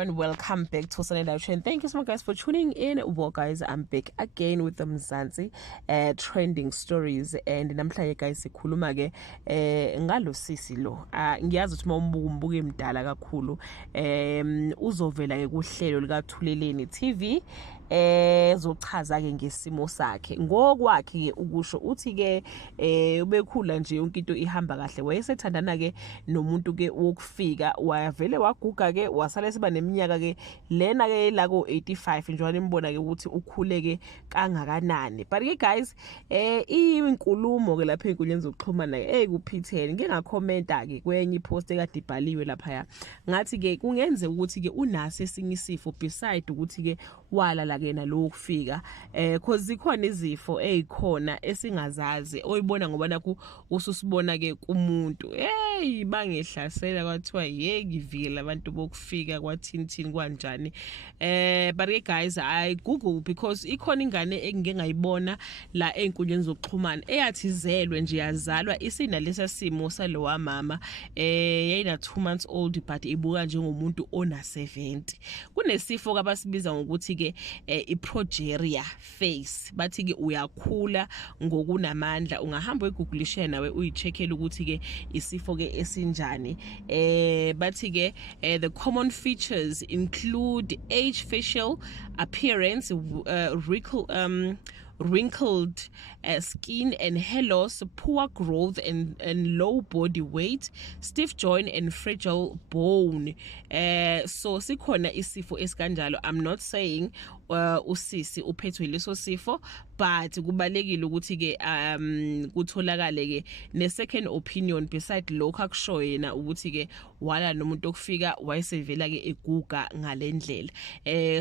and welcome back to Sunday Live Trend. Thank you so much, guys, for tuning in. Well, guys, I'm back again with the Mzansi trending stories, and namhlanje guys sikhuluma ke ngalo sisi lo. Ngiyazi ukuthi mawumbuke emdala kakhulu uzovela ke kuhlelo lika Thuleleni TV zochaza ke ngesimo sakhe ngokwakhe ke ukusho uthi ke ubekhula nje yonke into ihamba kahle, wayesethandana ke nomuntu ke wokufika, wavele waguga ke wasale siba neminyaka ke lena ke la ko 85 njengoba nimbona ke ukuthi ukhule ke kangakanani. But ke guys inkulumo ke lapha enkuleni zokuxhumana kuphithene ngeke ngakhomenta ke kwenye ipost ekade ibhaliwe lapha ngathi ke kungenze ukuthi ke unase esinye isifo beside ukuthi ke walala ke nalokufika cause zikhona izifo ezikhona esingazazi oyibona ngoba nakho ususibona ke kumuntu bangehlasela kwathiwa ngivikela abantu bokufika kwathini kanjani. But ke guys I google because ikhona ingane engike ngayibona la enkuleni zokuxhumana eyathizelwe nje yazalwa isinalesa simo salowa mama yayina 2 months old but ibuka njengomuntu ona 70. Kunesifo kabasibiza ngokuthi ke iprogeria face, bathi ke uyakhula ngokunamandla, ungahamba ugooglishe nawe uyicheckele ukuthi ke isifo ke esinjani. Bathi ke the common features include age, facial appearance, wrinkled skin and hair loss, poor growth and low body weight, stiff joint and fragile bone. So sikhona isifo esikanjalo. I'm not saying usisi uphethwe leso sifo, but kubalekile ukuthi ke kutholakale ke ne second opinion beside lokho akusho yena ukuthi ke wala nomuntu okufika wayesevela ke eguga ngalendlela.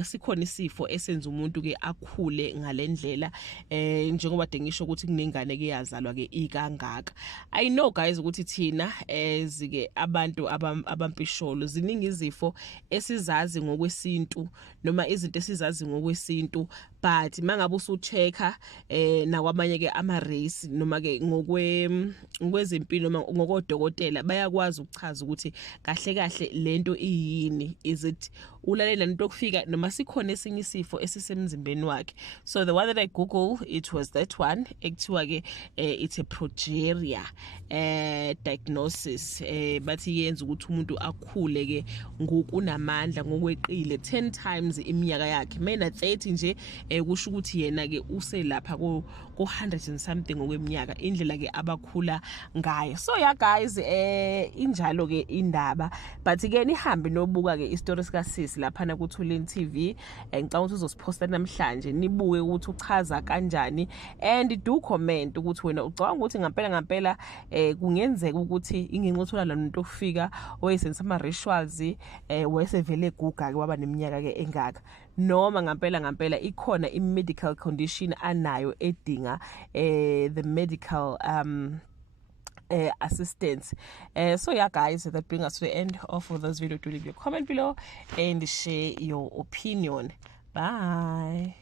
Sikhona isifo esenza umuntu ke akhule ngalendlela njengoba dengisho ukuthi kunengane ke yazalwa ke ikangaka. I know guys ukuthi thina ezike abantu abampisholo ziningi izifo esizazi ngokwesintu noma izinto esizazi ngokwesintu, but mangabe usuchecka nakwamanye ke ama race noma ke ngokwezempilo noma ngokodokotela bayakwazi ukuchaza ukuthi kahle kahle lento iyini, is it ulalela into okufika noma sikhona esinye isifo esisemzimbeni wakhe. So the one that I google, it was that one ekuthiwa ke it's a progeria diagnosis, bathi yenza ukuthi umuntu akhule ke ngokunamandla ngokweqile 10 times iminyaka yakhe. Mina 30 nje kusho ukuthi yena ke uselapha ko 100 and something ngokweminyaka indlela ke abakhula ngayo. So yeah guys injalo ke indaba, but ke nihambe nobuka ke istory sika sisi lapha na ku Thuleleni TV. Ngicabanga ukuthi uzosiposta namhlanje nibuke ukuthi uchaza kanjani, and do comment ukuthi wena ucabanga ukuthi ngempela kungenzeka ukuthi ingenqothola nomuntu ofika oyesenza ama rituals wayesevele eguga ke waba neminyaka ke engaka, noma ngempela ikhona i-medical condition anayo edinga the medical assistance. So yeah guys, that brings us to the end of this video. Do leave your comment below and share your opinion. Bye.